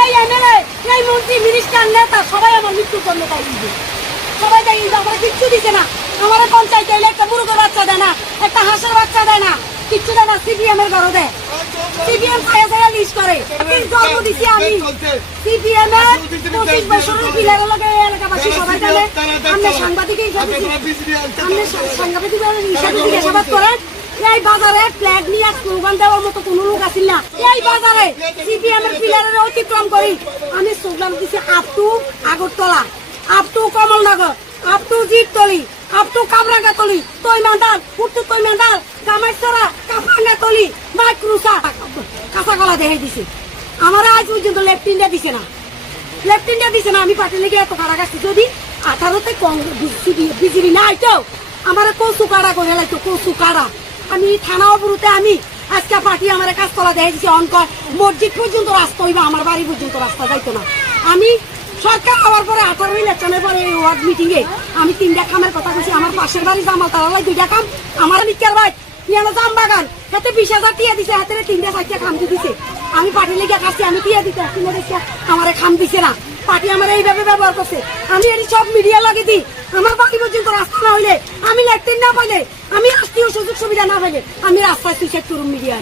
এই এমএলএ, এই মন্ত্রী, মিনিস্টার, নেতা সবাই আমার মৃত্যুর জন্য তাই দিবে। সবাই তাই আমার কিচ্ছু দিছে না। আমার পঞ্চায়েতে এলে একটা মুরগের বাচ্চা দেয় না, একটা হাঁসের বাচ্চা দেয় না, কিচ্ছু দেয় না। সিপিএম এর ঘরে দেয়, সিপিএম ছায়া লিস্ট করে। জন্ম দিছি আমি সিপিএম এর 25 বছরের পিলারের লগে এলাকাবাসী সবাই জানে। আমরা সাংবাদিক হিসাবে জিজ্ঞাসাবাদ করেন। এই বাজারে ফ্ল্যাগ নিয়ে স্লোগান দেওয়ার মতো কোন লোক আসিল না। এই বাজারে সিপিএম এর পিলারের অতিক্রম করি আমি স্লোগান দিছি up to Agartala, up to Kamalnagar, up to Jitatali, up to Kamrangatali, Taimandal, Uttar Taimandal, কামাইছড়া, কাপাঙ্গাতলি, মাইক্রুসা, কাঁচাকলা দেখে দিছে। আমার আজ পর্যন্ত লেফট ইন্ডিয়া দিছে না, লেফট ইন্ডিয়া দিছে না। আমি পার্টি লেগে এত কারা গাছি যদি 18তে বিজেপি না আইতো আমার কচু কাড়া করে লাগতো, কচু কাড়া। আমি থানা অবরুতে আমি আজকে পার্টি আমার কাজতলা দেখে দিচ্ছে অঙ্কর মসজিদ পর্যন্ত রাস্তা হইবা, আমার বাড়ি পর্যন্ত রাস্তা যাইতো না। আমি সরকার হওয়ার পরে 18 ইলেকশনের পরে ওয়ার্ড মিটিং এ আমি 3টা খামের কথা বলছি। আমার পাশের বাড়ি জামাল তারালাই 2টা খাম, আমার নিকার ভাই পিয়ানো জাম বাগান হাতে 20,000 টিয়া দিছে, হাতে 3টা 4টা খাম দিছে। আমি পার্টি লেগে কাছে আমি টিয়া দিতে আমার খাম দিছে না। পার্টি আমার এইভাবে ব্যবহার করছে। আমি এটি সব মিডিয়া লাগে দিই। আমার বাড়ি পর্যন্ত রাস্তা না হইলে, আমি ল্যাট্রিন না পাইলে, আমি রাষ্ট্রীয় সুযোগ সুবিধা না পাইলে আমি রাস্তায় সুইসাইড করুন মিডিয়া।